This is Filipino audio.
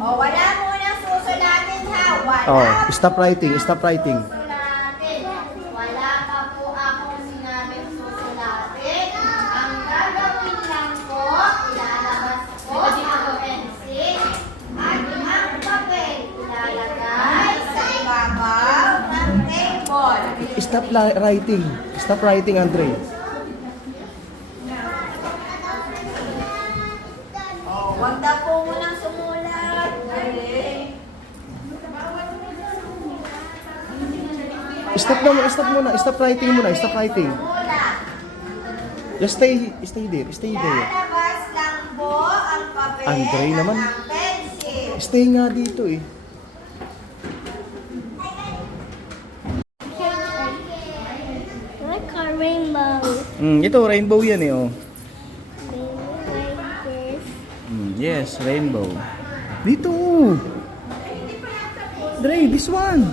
O, wala munang susulatin ha. Wala Oh, stop writing, stop writing. susulatin. Wala pa po akong sinabing susulatin. Ang gagawin lang po, ilalabas ko ang pencil at ang papel ilalagay sa ibabaw ng table. Stop writing. Stop writing, Andre. Huwag na po munang sumulat. Okay. Stop muna. Stop writing muna. Stop writing. Sumulat. Just stay there. Stay there. Lalabas lang po ang papel Andre at naman. ang pencil. Stay nga dito eh. Like a rainbow. Ito, rainbow yan eh, oh. Like this. Yes, rainbow. Dito. Dre, this one.